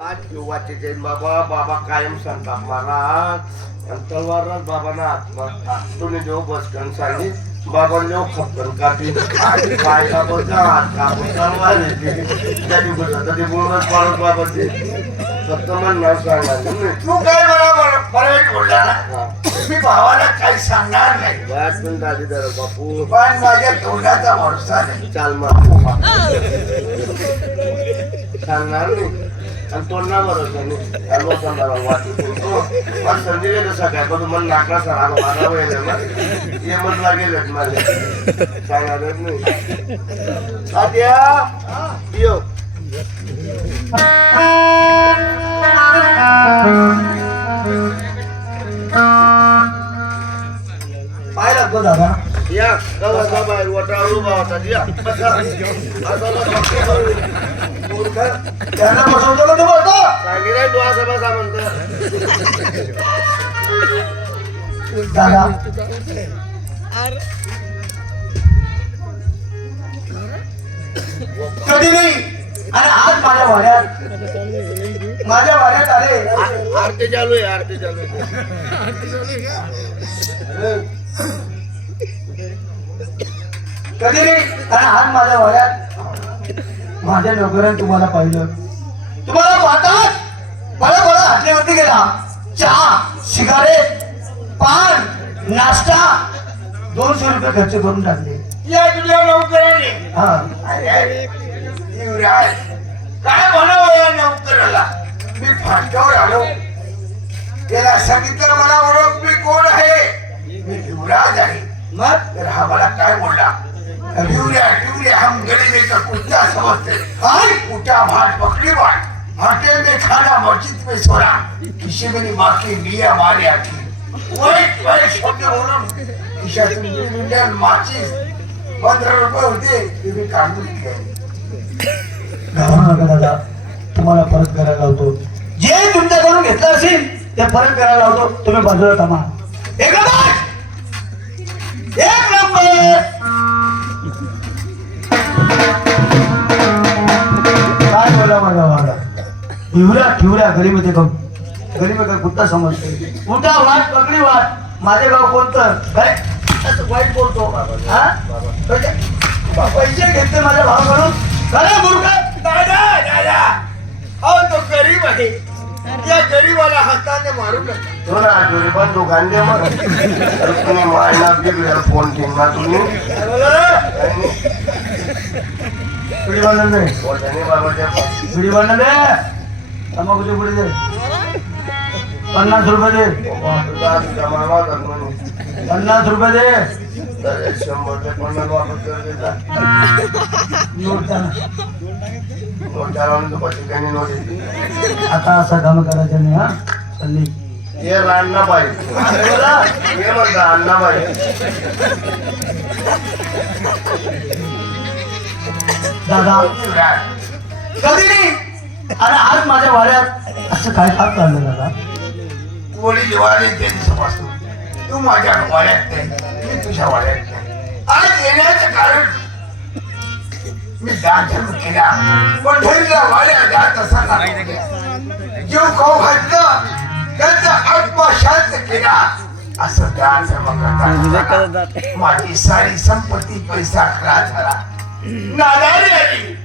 आज किंवाचे जैन बाबा बाबा कायम सांगतात महाराज. आणि तलवारराज बाबांना आत्मा. तुम्ही जेव बसकन सांगी बाबा जेव खपकन कापी पाय कापत का हात कापत तलवार त्याची बसत ते बोलत पाडत बाबा ते फक्त म्हणणार सांगा तू काय मला बरं- बरं बोलला ना मी भावाला काही सांगणार नाही. बस पण दादी दर बापू. पण माझ्या तोंडाचा भरोसा नाही. चाल मग. सांगणार नाही. आणि तोंडा बरोबर हो, नाही त्या संधी गेलं सकाळ पण तुम्हाला नाकरा सर आलो माझा वेळ ना? ये म्हणला गेलं माझे सांगणारच नाही. आद्या! यो. पाय दादा? या गावाचा बाहेर वटाळू उभा होता या बसा. आता लोक फक्त करू. मूर्ख. त्यांना बसवतो का तू बोलतो सांगितलंय तू असं बसा म्हणतो. दादा. कधी नाही. आणि आज माझ्या वाड्यात. माझ्या वाड्यात आले. आरती चालू आहे आरती चालू आहे. कधी आज माझ्या वाड्यात माझ्या नोकरांनी तुम्हाला पाहिलं. तुम्हाला पाहताच मला मला हातल्यावरती गेला. चहा सिगारेट पान नाश्ता. दोनशे रुपये खर्च करून टाकले. या तुझ्या नोकराने. हा. काय म्हणावं या नोकराला? मी फाट्यावर आलो. त्याला सांगितलं मला ओळख मी कोण आहे? मी युवराज आहे. मग हा काय बोलला? युवऱ्या हम गरीबे का कुत्ता समजते हाय कुत्ता भाट पकड़ी भाट में खाना मस्जिद में सोना. किसी में नहीं बाकी मिया मारे आखी. वही वही शब्द बोलून खिशातून माचीस पंधरा रुपये होते ते मी काढून घेतले घाबरू नका दादा तुम्हाला परत करायला लावतो. जे तुमच्याकडून घेतलं असेल ते परत करायला लावतो. तुम्ही बाजूला थांबा एक काय बोला माझा वाडा ठिवऱ्या ठिवऱ्या गरीमध्ये बघ गरीमध्ये कुठं समजते कुठा वाट पकडी वाट. माझे गाव कोणतं? काय? असं वाईट बोलतो. हा? पैसे घेतले माझ्या भावाकडून. खरं मूर्ख! दादा दादा. अहो तो गरीब आहे. या गरीबाला हाताने मारू नका. तो ना मग. तुम्ही फोन ठेवला तुम्ही? पुढे बांधलं दे. पुढे दे. तंबाखूची पुढे दे? पन्नास रुपये दे. पन्नास रुपये दे. शंभर ते पन्नास वापस आता असं काम करायचं नाही हा? संदीप ये अण्णा बाई ये म्हणता अण्णा दादा. कधी नाही आणि आज माझ्या वाड्यात असं काय काम चाललं दादा? वडील वाडे त्यांच्यापासून तू माझ्या वाड्यात नाही मी तुझ्या वाड्यात नाही. आज येण्याचं कारण मी दाखल केला. पंढरीला वाड्या जात असताना जीव खाऊ घातलं त्यांचा आत्मा शांत केला. असं दान करता माझी सारी संपत्ती पैसा खरा झाला. नादारी आली